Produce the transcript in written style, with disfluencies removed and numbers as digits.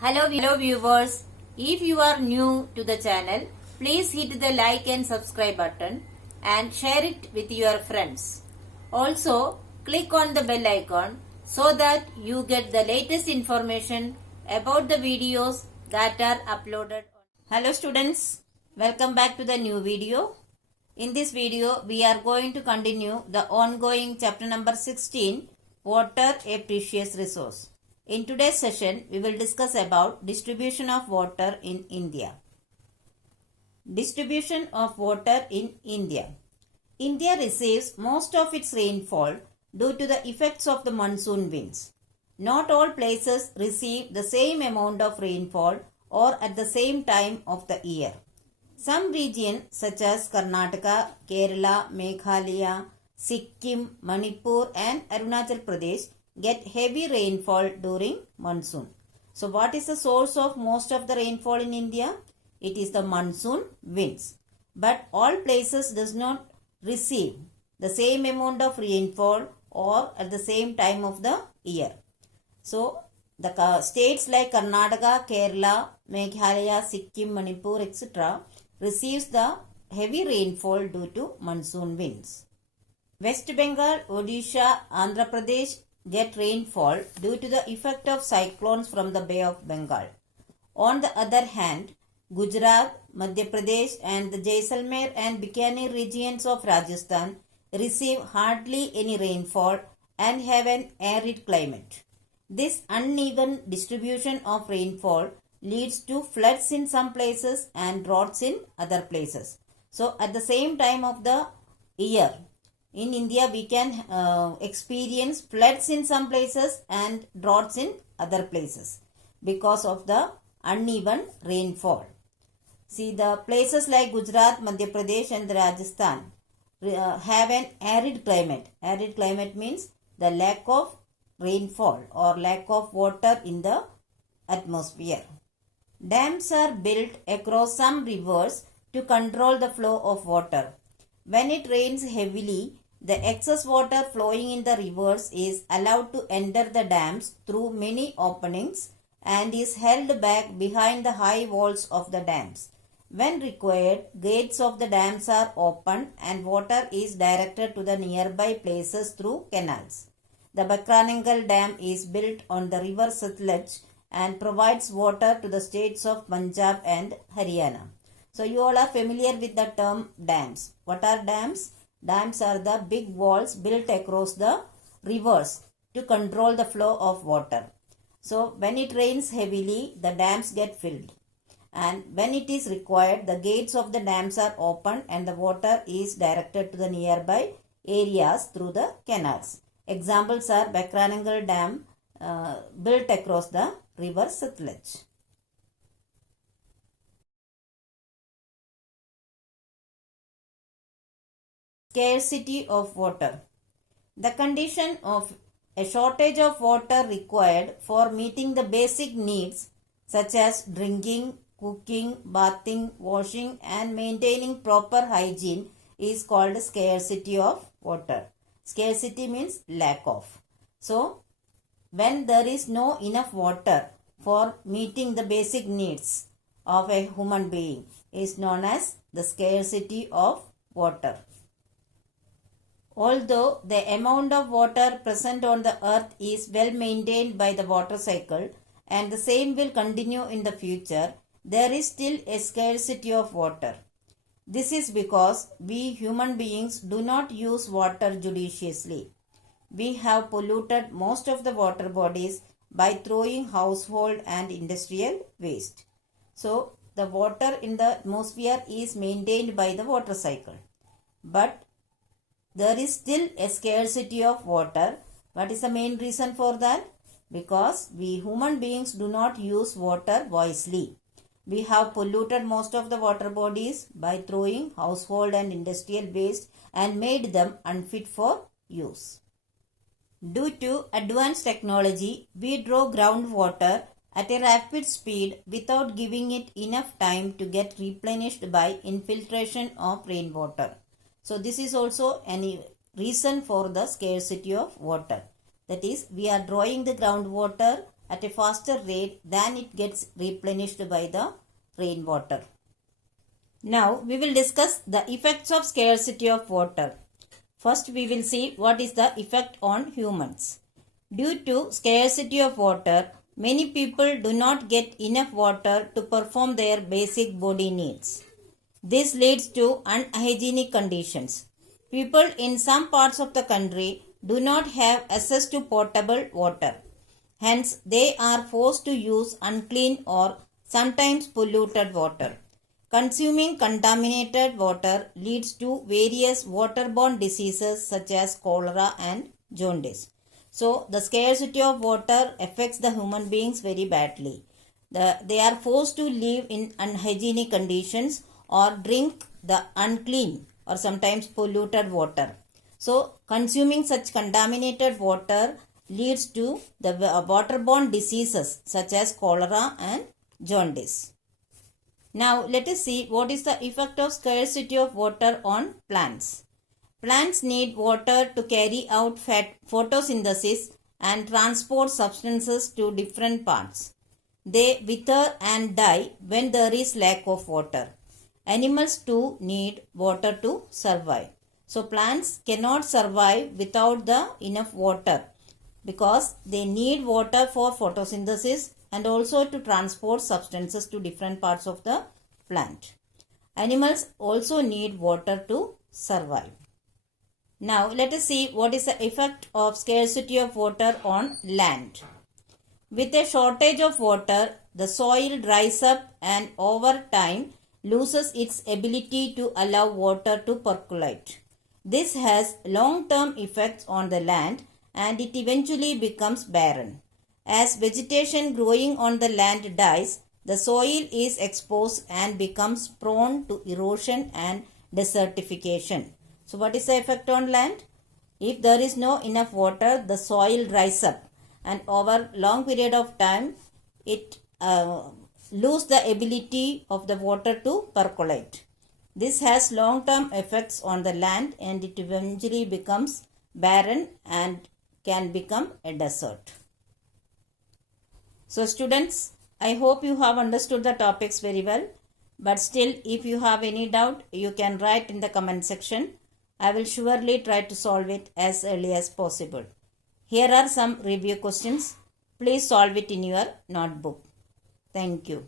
Hello viewers. If you are new to the channel, please hit the like and subscribe button and share it with your friends. Also, click on the bell icon so that you get the latest information about the videos that are uploaded. Hello students, welcome back to the new video. In this video, we are going to continue the ongoing chapter number 16, Water, a Precious Resource. In today's session, we will discuss about distribution of water in India. Distribution of water in India. India receives most of its rainfall due to the effects of the monsoon winds. Not all places receive the same amount of rainfall or at the same time of the year. Some regions such as Karnataka, Kerala, Meghalaya, Sikkim, Manipur and Arunachal Pradesh get heavy rainfall during monsoon. So what is the source of most of the rainfall in India? It is the monsoon winds. But all places does not receive the same amount of rainfall or at the same time of the year. So the states like Karnataka, Kerala, Meghalaya, Sikkim, Manipur, etc. receives the heavy rainfall due to monsoon winds. West Bengal, Odisha, Andhra Pradesh get rainfall due to the effect of cyclones from the Bay of Bengal. On the other hand, Gujarat, Madhya Pradesh and the Jaisalmer and Bikaner regions of Rajasthan receive hardly any rainfall and have an arid climate. This uneven distribution of rainfall leads to floods in some places and droughts in other places. So at the same time of the year, in India, we can experience floods in some places and droughts in other places because of the uneven rainfall. See, the places like Gujarat, Madhya Pradesh and Rajasthan have an arid climate. Arid climate means the lack of rainfall or lack of water in the atmosphere. Dams are built across some rivers to control the flow of water. When it rains heavily, the excess water flowing in the rivers is allowed to enter the dams through many openings and is held back behind the high walls of the dams. When required, gates of the dams are opened and water is directed to the nearby places through canals. The Bakranangal Dam is built on the river Satluj and provides water to the states of Punjab and Haryana. So you all are familiar with the term dams. What are dams? Dams are the big walls built across the rivers to control the flow of water. So when it rains heavily, the dams get filled. And when it is required, the gates of the dams are opened and the water is directed to the nearby areas through the canals. Examples are Bakranangal Dam built across the river Satluj. Scarcity of water. The condition of a shortage of water required for meeting the basic needs such as drinking, cooking, bathing, washing and maintaining proper hygiene is called scarcity of water. Scarcity means lack of. So, when there is no enough water for meeting the basic needs of a human being is known as the scarcity of water. Although the amount of water present on the earth is well maintained by the water cycle and the same will continue in the future, there is still a scarcity of water. This is because we human beings do not use water judiciously. We have polluted most of the water bodies by throwing household and industrial waste. So, the water in the atmosphere is maintained by the water cycle. But there is still a scarcity of water. What is the main reason for that? Because we human beings do not use water wisely. We have polluted most of the water bodies by throwing household and industrial waste and made them unfit for use. Due to advanced technology, we draw groundwater at a rapid speed without giving it enough time to get replenished by infiltration of rainwater. So this is also a reason for the scarcity of water. That is, we are drawing the groundwater at a faster rate than it gets replenished by the rainwater. Now we will discuss the effects of scarcity of water. First we will see what is the effect on humans. Due to scarcity of water, many people do not get enough water to perform their basic body needs. This leads to unhygienic conditions. People in some parts of the country do not have access to potable water. Hence, they are forced to use unclean or sometimes polluted water. Consuming contaminated water leads to various waterborne diseases such as cholera and jaundice. So, the scarcity of water affects the human beings very badly. They are forced to live in unhygienic conditions or drink the unclean or sometimes polluted water. So, consuming such contaminated water leads to the waterborne diseases such as cholera and jaundice. Now, let us see what is the effect of scarcity of water on plants. Plants need water to carry out photosynthesis and transport substances to different parts. They wither and die when there is lack of water. Animals too need water to survive. So plants cannot survive without the enough water because they need water for photosynthesis and also to transport substances to different parts of the plant. Animals also need water to survive. Now let us see what is the effect of scarcity of water on land. With a shortage of water, the soil dries up and over time loses its ability to allow water to percolate. This has long-term effects on the land and it eventually becomes barren. As vegetation growing on the land dies, the soil is exposed and becomes prone to erosion and desertification. So what is the effect on land? If there is no enough water, the soil dries up and over long period of time it lose the ability of the water to percolate. This has long-term effects on the land and it eventually becomes barren and can become a desert. So students, I hope you have understood the topics very well. But still, if you have any doubt, you can write in the comment section. I will surely try to solve it as early as possible. Here are some review questions. Please solve it in your notebook. Thank you.